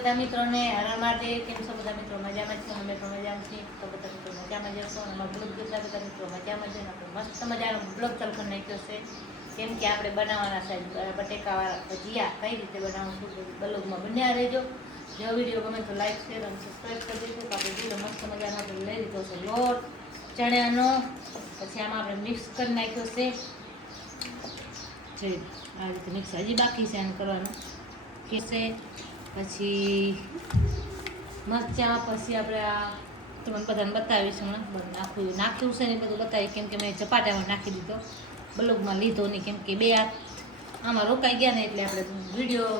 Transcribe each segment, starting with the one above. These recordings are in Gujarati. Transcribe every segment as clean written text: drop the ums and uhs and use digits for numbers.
બધા મિત્રોને હર માટે કેમ છો? બધા મિત્રો મજામાં છો? અમે પણ મજામાં છીએ. તો બધા મિત્રો મજામાં જશો અને અમારા બ્લોગ જોતા બધા મિત્રો મજામાં છે. આપણે મસ્ત મજાનો બ્લોગ ચાલુ કરી નાખ્યો છે. કેમ કે આપણે બનાવવાના છે બટેકાવાળા ભજીયા. કઈ રીતે બનાવશું બ્લોગમાં બન્યા રહેજો. જો વિડીયો ગમે તો લાઈક શેર અને સબસ્ક્રાઈબ કરી દેજો. તો આપણે જીલો મસ્ત મજાનો આપણે લઈ લીધો છે લોટ ચણાનો. પછી આમાં આપણે મિક્સ કરી નાખ્યો છે. જે આ રીતે મિક્સ હજી બાકી છે આને કરવાનું કે છે. પછી મરચાં, પછી આપણે આ તમને બધાને બતાવીશ હમણાં નાખ્યું છે ને બધું બતાવી. કેમ કે મેં ચપાટામાં નાખી દીધો, બ્લોગમાં લીધો નહીં. કેમ કે બે હાથ આમાં રોકાઈ ગયા ને એટલે આપણે વિડીયો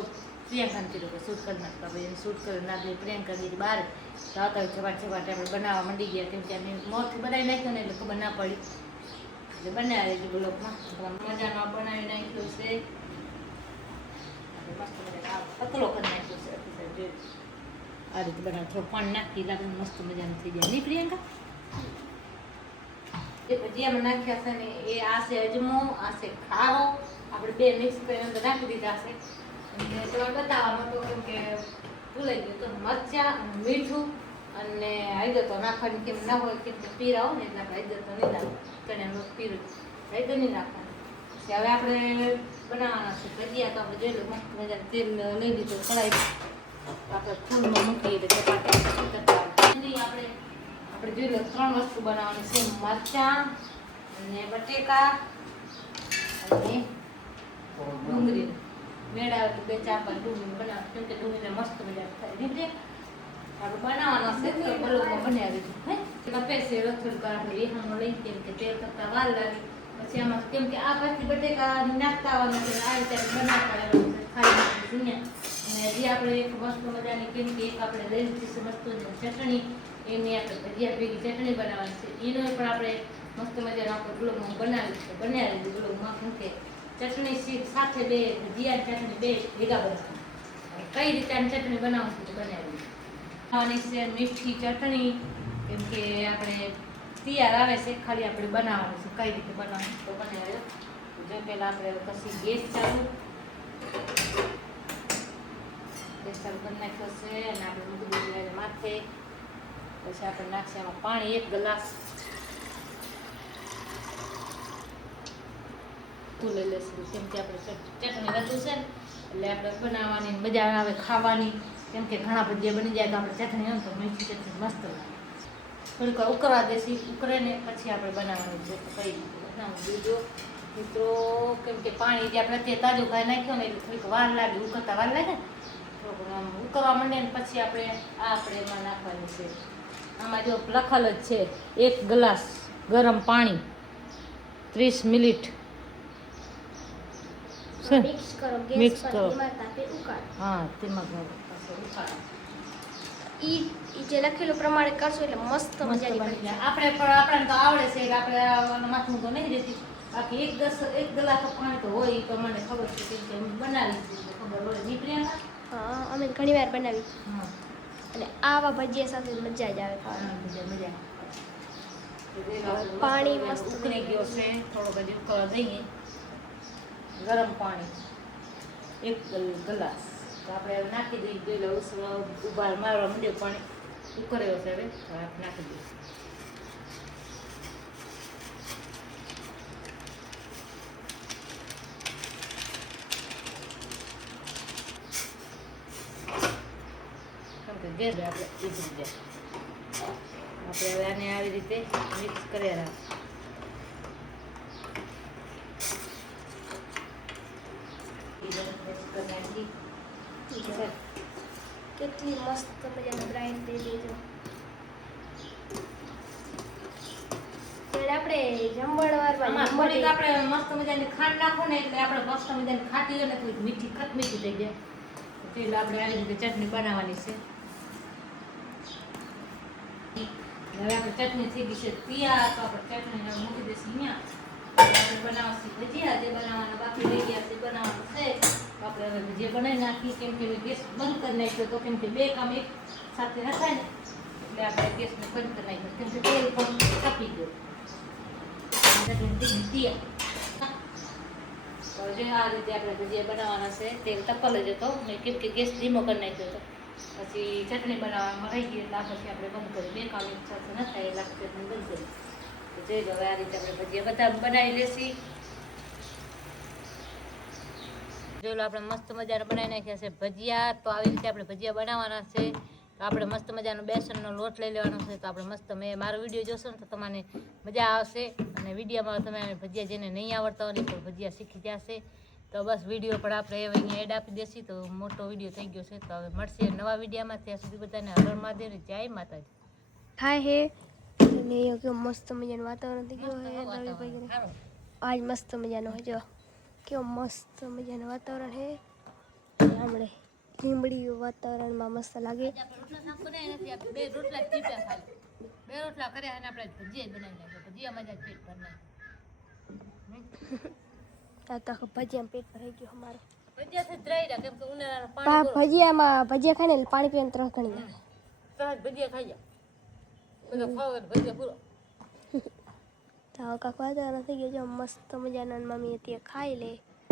પ્રિયંકાને કીધું કે શૂટ કરી નાખતા. ભાઈ એને શૂટ કરી નાખી. પ્રિયંકા દીધી બહાર તો આવતા ચપાટ આપણે બનાવવા માંડી ગયા. કેમ કે અમે મોરથી બનાવી નાખ્યો ને એટલે ખબર ના પડી એટલે બનાવી દીધું બ્લોગમાં. મજાનો બનાવી નાખ્યો છે. મસ્ત મજા પતલો કરી નાખ્યો છે. આ રીતે બનાવ થોડું પાણી નાખી લાગે મસ્ત મજાનું થઈ જાય નહીં પ્રિયંકા? જે ભજીયામાં નાખ્યા છે ને એ આ છે અજમો, આ છે ખારો. આપણે બે મિક્સ કરીને અંદર નાખી દીધા છે. અને તમારે બતાવવામાં તો કેમ કે ભૂલાઈ ગયું તો મરચાં, મીઠું અને હળદર તો નાખવાની કેમ ના હોય કેમ કે પીરા હોય ને એટલે આપણે હળદર તો નહીં નાખવું. ચણાનું પીરું હળદર નહીં નાખવાનું. પછી હવે આપણે બનાવવાના છે ભજીયા. તો આપણે જોઈ લો મસ્ત મજાનું તેલ લઈ લીધું કઢાઈ. આપણે ફૂલમાં મૂકીએ એટલે ચપાટા આપણે જોઈ લો 3 વસ્તુ બનાવવાની છે. મરચાં અને બટેકા અને ડુંગળી. મેળા આવે તો 2-4 ડુંગળી બનાવ. કેમ કે ડુંગળીને મસ્ત મજા થાય રીતે આપણે બનાવવાના છે. તો બલોમાં બનાવી દીધું હે કપે છે રથોડ આપણે વેહાણું લઈ. કેમ કે તેલ કરતાં વાર લાગે. પછી આમાં કેમ કે આ પછી બટેકા નાખતા આવવાના છે. આ રીતે બનાવતા રહેવાનું છે ખાલી દુનિયા. અને હજી આપણે એક મસ્ત મજાની કેમ કે એક આપણે લઈ લીધી છે મસ્ત ચટણી. એની આપણે ભજીયા ભેગી ચટણી બનાવવાની છે. એનો પણ આપણે મસ્ત મજાનો આપણે બ્લોગમાં બનાવી દીધું બ્લોગમાં. કેમ કે ચટણી સાથે બે ભજીયા ચટણી બે ભેગા બનાવવા. કઈ રીતે આની ચટણી બનાવશું તો બનાવી ખાવાની છે. મીઠી ચટણી કેમ કે આપણે તૈયાર આવે છે, ખાલી આપણે બનાવવાનું છે. કઈ રીતે બનાવવાનું તો બનાવ્યો. જો પહેલાં આપણે પછી ગેસ ચાલુ કરી નાખ્યો છે. અને આપણે મૂકી દીધું માથે. પછી આપણે નાખશે એમાં પાણી 1 ગ્લાસ લઈ લેશું. કેમ કે આપણે ચટણી વધુ છે ને એટલે આપણે બનાવવાની મજા આવે ખાવાની. કેમ કે ઘણા ભજીયા બની જાય તો આપણે ચટણી હોય તો મીઠી ચટણી મસ્ત લાગે. થોડીક વાર ઉકળવા દેશી. ઉકળે ને પછી આપણે બનાવવાનું છે. તો કઈ રીતે બનાવવું બીજો મિત્રો? કેમ કે પાણી જે આપણે અત્યારે તાજું ખાઈ નાખ્યો ને એટલે થોડીક વાર લાગે. ઉકળતા વાર લાગે ને ઉકળવા માંડે ને પછી આપણે એમાં નાખવાનું છે. આમાં જો લખેલ જ છે 1 ગ્લાસ ગરમ પાણી 30 મિનિટ મિક્સ કરો. હા તેમાં ઉકાળો. ઈ જે લખેલું પ્રમાણે કરશો એટલે મસ્ત મજાની બની જાય. આપણે તો આવડે છે એટલે આપણે માથું તો નહીં રહેતી. બાકી 1 ગ્લાસ પાણી તો હોય એ પ્રમાણે ખબર છે. કેમ કે બનાવી દીધું ખબર હોય નીકળ્યા. હા અમે ઘણી વાર બનાવી. અને આવા ભજીયા સાથે મજા જ આવે ખાવાની. મજા પાણી મસ્ત ઉકળી ગયો છે. થોડો બધી ઉકળવા દઈએ. ગરમ પાણી 1 ગ્લાસ તો આપણે નાખી દઈએ. જોઈ લો ઉભાર મારવા માંડ્યો. પાણી ઉકળ્યો છે. હવે આપણે નાખી દઈએ. ગેસ આપણે ઉતરી જાય. આપણે હવે આને આવી રીતે મિક્સ કરી રાખીએ. કેટલી મસ્ત મજાની બ્રાઇન થઈ દેજો. આપણે જમણવારમાં થોડીક આપણે મસ્ત મજાની ખાંડ નાખો ને એટલે આપણે મસ્ત મજાની ખાટી હોય ને થોડીક મીઠી ખટમીઠી થઈ જાય. એટલે આપણે આવી રીતે ચટણી બનાવવાની છે. હવે આપણે ચટણી થઈ ગઈ છે તૈયાર. તો આપણે ચટણી મૂકી દઈશું અહીંયા. આપણે બનાવશું ભજીયા. જે બનાવવાના બાકી રહી ગયા છે બનાવવાનું છે. તો આપણે હવે ભજીયા બનાવી નાખીએ. કેમ કે ગેસ બંધ કરી નાખ્યો તો કેમ કે બે કામ એક સાથે ન થાય ને એટલે આપણે ગેસને બંધ કરી નાખ્યો. કેમ કે તેલ પણ તપી ગયું. ચટણી થઈ ગઈ તૈયાર. તો જે આ રીતે આપણે ભજીયા બનાવવાના છે. તેલ તપલ જ હતો કેમ કે ગેસ ધીમો કરી નાખ્યો હતો. પછી ચટણી બનાવવામાં રહી ગઈ એટલે આ પછી આપણે બંધ કરી 2 કામ એક સાથે ન થાય એટલે આપણે ચટણી બંધ કરી તો જોઈ લો હવે આ રીતે આપણે ભજીયા બધા બનાવી લેશી જોઈ લો આપણે મસ્ત મજાના બનાવી નાખ્યા છે ભજીયા તો આવી રીતે આપણે ભજીયા બનાવવાના છે તો આપણે મસ્ત મજાનો બેસનનો લોટ લઈ લેવાનો છે તો આપણે મસ્ત મારો વિડીયો જોશો ને તો તમને મજા આવશે અને વિડીયોમાં તમે ભજીયા જેને નહીં આવડતા હોય ને તો ભજીયા શીખી જશે તો બસ વિડીયો પણ આપણે હવે અહીંયા એડ આપી દેશી તો મોટો વિડીયો થઈ ગયો છે તો હવે મળશે નવા વિડીયોમાં ત્યાં સુધી બધાને હર હર મહાદેવ જય માતાજી થાય હે અને એ કેવું મસ્ત મજાનું વાતાવરણ થઈ ગયું હે રવિભાઈ આજ મસ્ત મજાનો હે જો કેવું મસ્ત મજાનું વાતાવરણ હે આપણે લીમડી વાતાવરણમાં મસ્ત લાગે રોટલા શાક બનાવ્યા નથી આપણે 2 રોટલા ચીપ્યા ખાલી 2 રોટલા કર્યા અને આપણે ભજીયા બનાવી નાખ્યા ભજીયામાં જ પેટ ભરી નાખ્યું આ તો ભજીયા પેટ ભરાઈ ગયું અમારું ભજીયા થી દ્રાઈ કેમ કે ઉનાળાનું પાણી ભજીયામાં ભજીયા ખાઈને પાણી પીને ત્રસ ઘણી લાગે તરત ભજીયા ખાઈ જા બધા ખાવ ભજીયા પૂરો તો કાંક વાતાવરણ થઈ ગયું જો મસ્ત મજાના મમ્મી અત્યારે ખાઈ લે